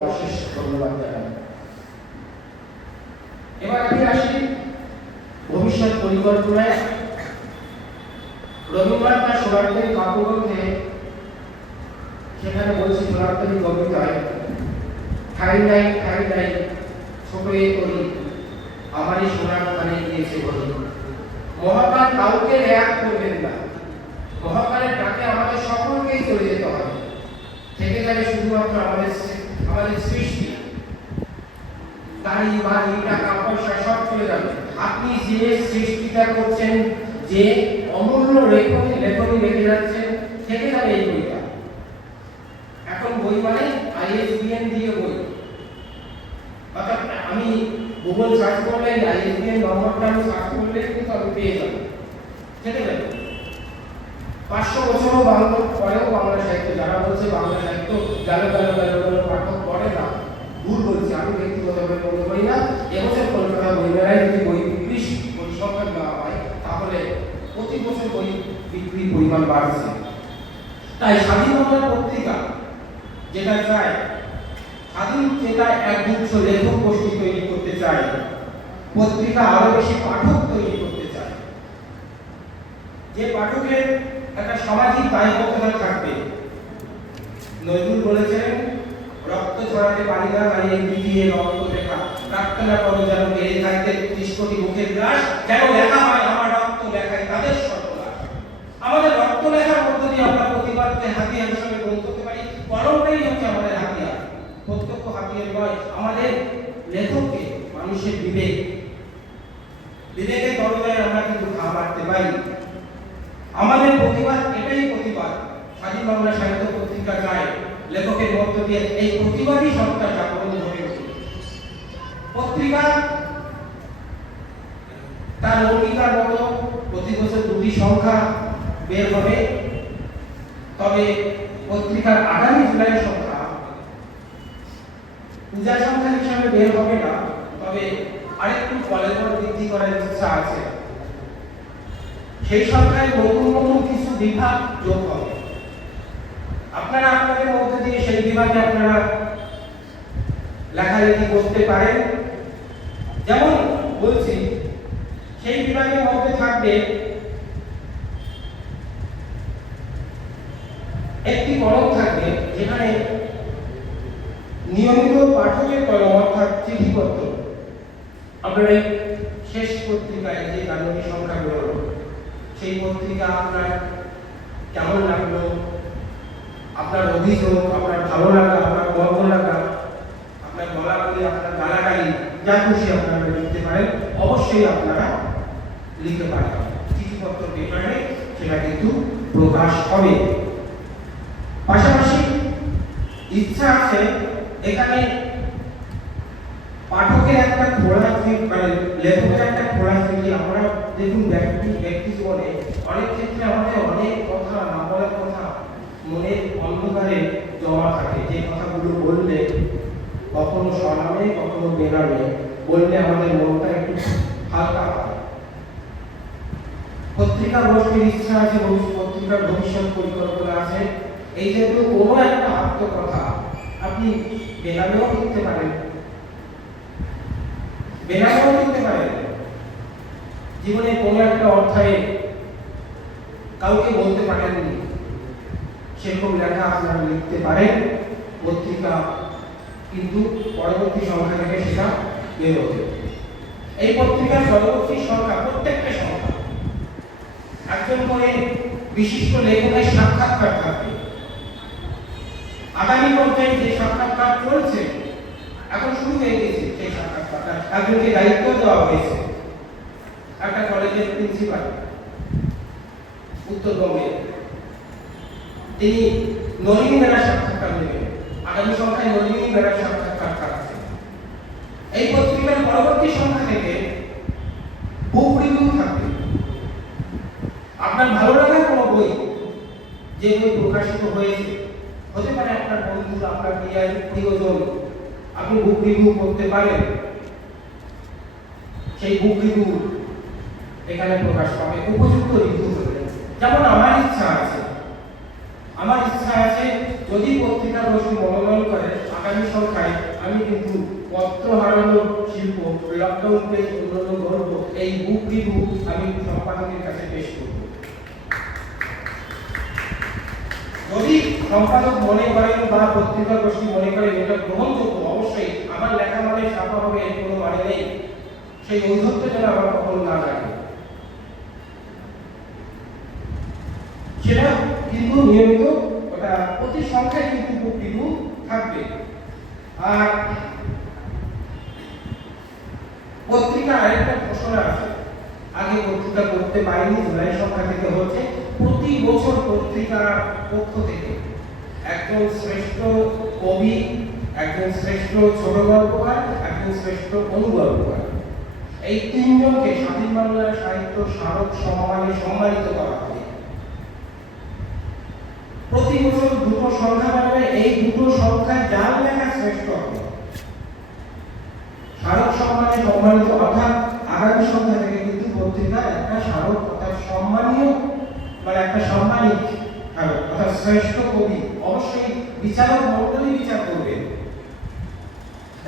অশেষ ধন্যবাদ জানাই। এবার আমি আসি ভবিষ্যৎ পরিকল্পনায়। রবীন্দ্রনাথ তার সোনারতরী কাব্যগ্রন্থে সেখানে বলছি সোনারতরী কবিতায়, ঠাই নাই ছোট এ করি আমারই সোনার কানে গিয়েছে বলি। মহাকাল কাউকে ত্যাগ করবেন না, মহাকালের ডাকে আমাদের সকলকেই চলে যেতে হবে। থেকে যাবে শুধুমাত্র আমাদের সৃষ্টি, গাড়ি বাড়ি টাকা পয়সা সব চলে যাবে। আপনি যে সৃষ্টিটা করছেন, যে অমূল্য লেখনী রেখে যাচ্ছেন, থেকে যাবে এই বইটা। এখন বই মানে ISBN দিয়ে বই, অর্থাৎ আমি গুগল সার্চ করলে ISBN নম্বরটা আমি সার্চ করলে কিন্তু আমি পেয়ে যাবো, থেকে যাবে। 500 বছরও পরেও বাংলা সাহিত্য, যারা বলছে বাংলা সাহিত্য গালো পাঠক পড়ে না, ভুল বলছে। আমি ব্যক্তিগতভাবে মনে করি না। এবছর কলকাতা বইমেলায় যদি বই বিক্রির পরিসংখ্যান দেওয়া হয়, তাহলে প্রতি বছর বই বিক্রির পরিমাণ বাড়ছে। তাই স্বাধীন বাংলা পত্রিকা যেটা চায়, স্বাধীন চেতায় একগুচ্ছ লেখক গোষ্ঠী তৈরি করতে চায়, পত্রিকা আরো বেশি পাঠক তৈরি করতে চায়, যে পাঠকের একটা সামাজিক দায়বদ্ধতা থাকবে। নজরুল বলেছেন, রক্ত ঝরাতে পারি না তাই এই দিয়ে রক্ত লেখা, প্রার্থনা করো যেন বেড়ে থাকতে 30 কোটি মুখের গ্রাস, যেন লেখা হয় আমার রক্ত লেখায় তাদের সর্বনাশ। আমাদের রক্ত লেখার মধ্য দিয়ে আমরা প্রতিবাদকে হাতিয়ার হিসেবে গ্রহণ করতে পারি। কলমটাই হচ্ছে আমাদের হাতিয়ার, প্রত্যক্ষ হাতিয়ার নয়। আমাদের লেখককে মানুষের বিবেকের দরজায় আমরা কিন্তু ঘা মারতে পারি। আমাদের প্রতিবাদ, এটাই প্রতিবাদ। স্বাধীন বাংলা সাহিত্য পত্রিকা চায় লেখকের মধ্য দিয়ে এই প্রতিবাদী সত্তা জাগরণ ঘটে ওঠে। পত্রিকা তার অঙ্গীকার মতো প্রতি বছর 2টি সংখ্যা বের হবে। তবে পত্রিকার আগামী জুলাই সংখ্যা পূজা সংখ্যা হিসাবে বের হবে না, তবে আরেকটু কলেবর বৃদ্ধি করার ইচ্ছা আছে। সেই সংখ্যায় নতুন কিছু বিভাগ যোগ হবে। আপনারা আপনাদের মধ্যে দিয়ে সেই বিভাগে আপনারা লেখালেখি করতে পারেন। যেমন বলছি, সেই বিভাগের মধ্যে থাকবে একটি কলম থাকবে, যেখানে নিয়মিত পাঠকের কলম অর্থাৎ চিঠিপত্র। আপনার এই শেষ পত্রিকায় যে গানটি সংখ্যা বেরোল, সেই পত্রিকা আপনার কেমন লাগলো, আপনার অভিযোগ, আপনার ভালো লাগা, আপনার গল্প লাগা, আপনার বলাবলি, আপনার গালাগালি, যা খুশি আপনারা লিখতে পারেন। অবশ্যই আপনারা লিখতে পারেন। চিঠিপত্র পেপারে সেটা কিন্তু প্রকাশ হবে। পাশাপাশি ইচ্ছা আছে এখানে পাঠকের একটা খোলা স্মৃতি, মানে লেখকের একটা খোলা স্মৃতি। আমরা দেখুন ব্যক্তি জীবনে অনেক ক্ষেত্রে আমাদের অনেক কথা, না বলার কথা মনের অন্ধকারে জমা থাকে, যে কথাগুলো বললে কখনো শোনাবে কখনো বেরাবে, বললে আমাদের মনটা একটু হালকা হয়। পত্রিকা গোষ্ঠীর ইচ্ছা আছে, পত্রিকার ভবিষ্যৎ পরিকল্পনা আছে। এই জাতীয় কোনো একটা আত্মকথা আপনি বেনামেও লিখতে পারেন, জীবনে কোনো একটা অধ্যায়ে কাউকে বলতে পারেননি, সেরকম লেখা আপনারা লিখতে পারেন। পত্রিকা কিন্তু পরবর্তী সংখ্যা থেকে সেটা বেরোবে। এই পত্রিকার পরবর্তী সংখ্যা, প্রত্যেকটা সংখ্যা একজন করে বিশিষ্ট লেখকের সাক্ষাৎকার থাকবে। আগামী পর্যায়ে যে সাক্ষাৎকার চলছে, এখন শুরু হয়ে গেছে, সেই সাক্ষাৎকার একজনকে দায়িত্ব দেওয়া হয়েছে। একটা কলেজের প্রিন্সিপাল উত্তরবঙ্গে, তিনি নলিনী মেলার সাক্ষাৎকার নেবেন। আগামী সংখ্যায় নলিনী মেলার সাক্ষাৎকার থাকছে। এই পত্রিকার পরবর্তী সংখ্যা থেকে বুক রিভিউ থাকবে। আপনার ভালো লাগার কোনো বই, যে বই প্রকাশিত হয়েছে, হতে পারে আপনার বন্ধু, আপনার প্রিয়জন, আপনি বুক রিভিউ করতে পারেন। সেই বুক রিভিউ এখানে প্রকাশ পাবে, উপযুক্ত রিভিউ হবে। যেমন আমার ইচ্ছা আছে যদি পত্রিকা গোষ্ঠী মনোনয়ন করে আগামী সংখ্যায় আমি কিন্তু পত্র হারানো শিল্প, লকডাউন পেজ উন্নয়ন গল্প, এই বুক রিভিউ আমি সম্পাদকের কাছে পেশ করব। যদি সম্পাদক মনে করেন বা পত্রিকা গোষ্ঠী মনে করেন এটা গ্রহণযোগ্য, অবশ্যই আমার লেখা মানে ছাপা হবে এর কোনো মানে নেই, সেই ঔদ্ধত্য যেন আমার কখনো না লাগে। সেটা কিন্তু নিয়মিত ওটা প্রতি সংখ্যায় কিন্তু বুক রিভিউ থাকবে। আর পত্রিকা আরেকটা ঘোষণা আছে, আগে পত্রিকা করতে পারিনি, জুলাই সংখ্যা থেকে হচ্ছে প্রতি বছর পত্রিকার পক্ষ থেকে একজন শ্রেষ্ঠ কবি, একজন শ্রেষ্ঠ ছোট গল্পকার, একজন শ্রেষ্ঠ অনুগল্পকার, এই তিনজনকে স্বাধীন বাংলার সাহিত্য স্মারক সম্মানে সম্মানিত করা হবে। প্রতি বছর দুটো সংখ্যা পাবে, এই দুটো সংখ্যায় যার লেখা শ্রেষ্ঠ হবে স্মারক সম্মানে সম্মানিত, অর্থাৎ আগামী সংখ্যা থেকে কিন্তু পত্রিকার একটা স্মারক অর্থাৎ সম্মানীয় মানে একটা সম্মানিত স্মারক অর্থাৎ শ্রেষ্ঠ কবি অবশ্যই বিচারক মণ্ডলী বিচার করবে,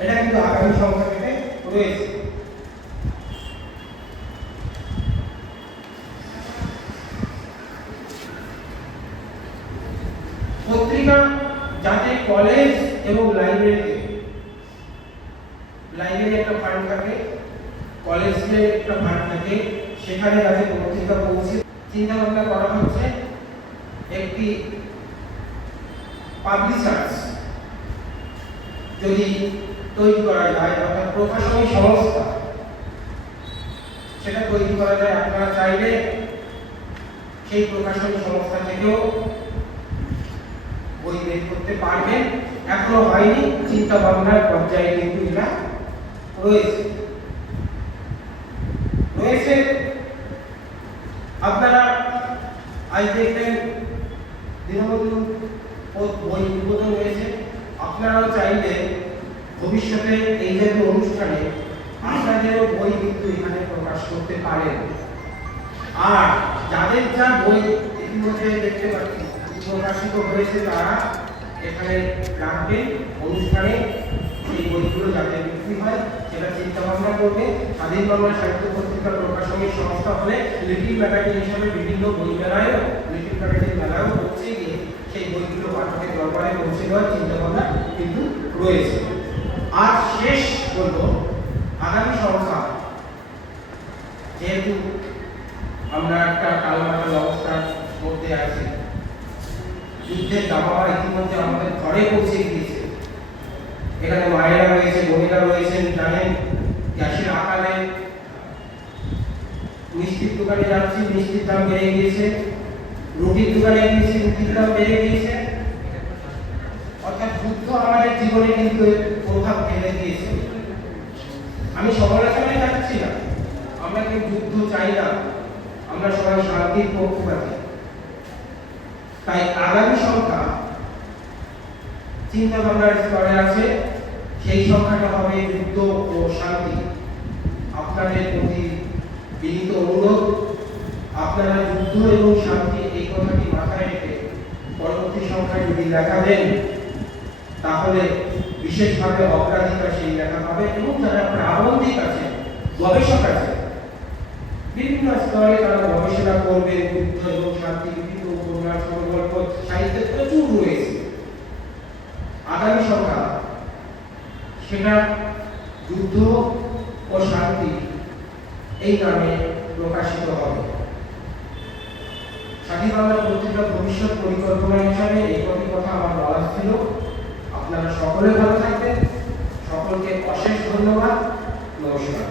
এটা কিন্তু আগামী সংখ্যা থেকে রয়েছে। পত্রিকা যাতে কলেজ এবং লাইব্রেরিতে, লাইব্রেরি একটা ফান্ড থাকে, কলেজে একটা ফান্ড থাকে, সেখানে যাতে পত্রিকা পৌঁছে চিন্তা ভাবনা করা হচ্ছে একটি পাবলিশার্স যদি তৈরি করা যায়, অর্থাৎ প্রকাশনী সংস্থা সেটা তৈরি করা যায়, আপনারা চাইলে সেই প্রকাশনী সংস্থা থেকেও বই বের করতে পারবেন। এখনো হয়নি, চিন্তা ভাবনার পর্যায়ে কিন্তু এটা রয়েছে। আপনারা আজ দেখবেন দিনবন্ধু বই উদ্বোধন হয়েছে, আপনারাও চাইলে ভবিষ্যতে এই জাতীয় অনুষ্ঠানে আপনাদেরও বই কিন্তু এখানে প্রকাশ করতে পারেন। আর যাদের যা বই ইতিমধ্যে দেখতে পাচ্ছি প্রকাশিত হয়েছে তারা এখানে রাখবেন, অনুষ্ঠানে সেই বইগুলো যাতে বিক্রি হয় সেটা চিন্তা ভাবনা করবে। স্বাধীন বাংলা সাহিত্য পত্রিকা প্রকাশনী সংস্থা হলে লিটিল ম্যাগাজিন হিসাবে বিভিন্ন বই মেলায়ও, লিটিল ম্যাগাজিন মেলায়ও পৌঁছে গিয়ে সেই বইগুলো পাঠকের দরবারে পৌঁছে দেওয়ার চিন্তা ভাবনা কিন্তু রয়েছে। আর শেষ বলবো, আগামী সংখ্যা যেহেতু আমরা একটা টালমাটাল অবস্থার মধ্যে আছি, যুদ্ধের দাবানল ইতিমধ্যে আমাদের ঘরে পৌঁছে গিয়েছে, এখানে মায়েরা রয়েছে, বোনেরা রয়েছেন, জানেন গ্যাসের আকালে মিষ্টির দোকানে যাচ্ছি, মিষ্টির দাম বেড়ে গিয়েছে, রুটির দোকানে গিয়েছি, রুটির দাম বেড়ে গিয়েছে, অর্থাৎ যুদ্ধ আমাদের জীবনে কিন্তু প্রভাব ফেলে দিয়েছে। আমি সমালোচনায় যাচ্ছি না, আমরা কেউ যুদ্ধ চাই না, আমরা সবাই শান্তির পক্ষপাতী। তাই আগামী সংখ্যা চিন্তা ভাবনার স্তরে আছে, সেই সংখ্যাটা হবে যুদ্ধ ও শান্তি। আপনাদের প্রতি বিনীত অনুরোধ, আপনারা যুদ্ধ এবং শান্তি এই কথাটি মাথায় রেখে পরবর্তী সংখ্যায় যদি লেখা দেন তাহলে বিশেষভাবে অগ্রাধিকার সেই লেখা পাবে। এবং যারা প্রাবন্ধিক আছে, গবেষক আছে, বিভিন্ন স্তরে তারা গবেষণা করবে, যুদ্ধ এবং শান্তি, বিভিন্ন উপন্যাস, গল্প, সাহিত্য প্রচুর রয়েছে। আগামী সংখ্যা সেটা যুদ্ধ ও শান্তি এই নামে প্রকাশিত হবে। স্বাধীন বাংলা পত্রিকার ভবিষ্যৎ পরিকল্পনা হিসাবে এই কটি কথা আমার বলার ছিল। আপনারা সকলে ভালো থাকবেন, সকলকে অশেষ ধন্যবাদ, নমস্কার।